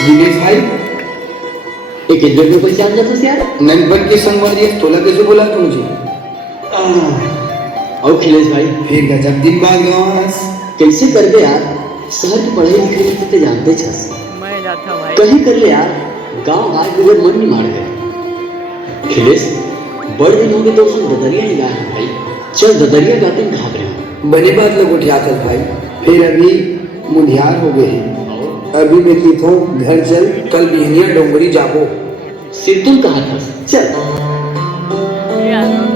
दिनेश भाई एक इंद्र में पहचान जाता यार। ननपन के संगवारी तोला कैसे बोला तू मुझे? और खिलेश भाई फिर गजब दिन बाद गाँव कैसे कर दे यार। शहर की पढ़ाई लिखाई में तो जानते छस मैं जाता भाई कहीं कर ले यार। गांव आज भी मन नहीं मार गए। खिलेश बड़ दिन हो गए तो उसने ददरिया नहीं गाया भाई। चल ददरिया गाते हैं घाघरे में। बने बात लोग उठिया था भाई। फिर अभी मुंडियार हो गए। अभी मैं तीर्थों घर चल, कल बिहनिया डोंगरी जाबो। सिद्धू कहा था चल। यार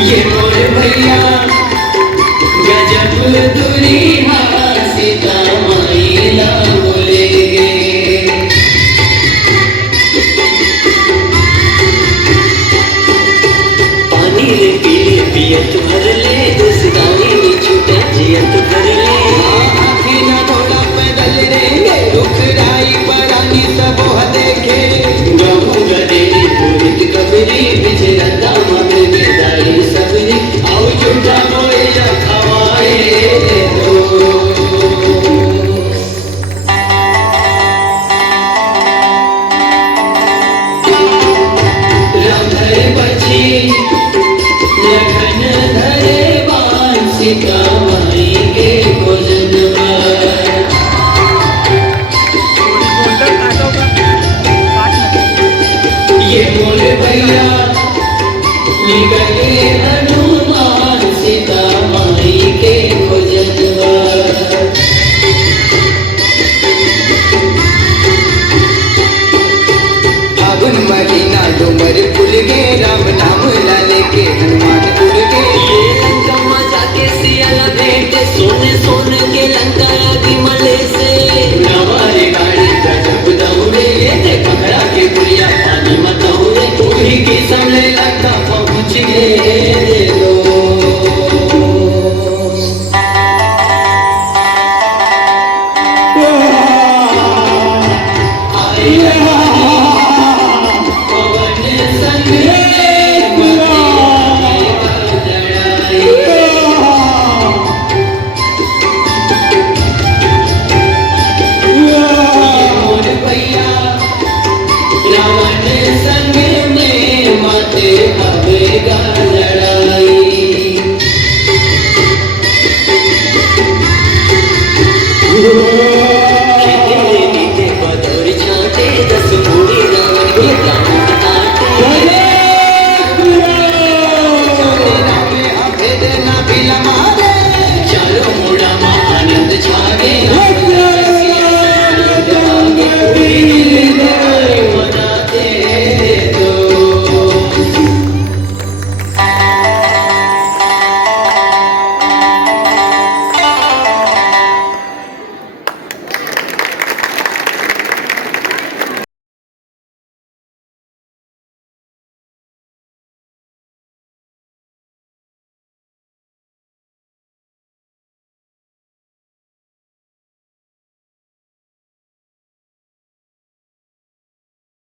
ये मोर भैया गजब दुनिया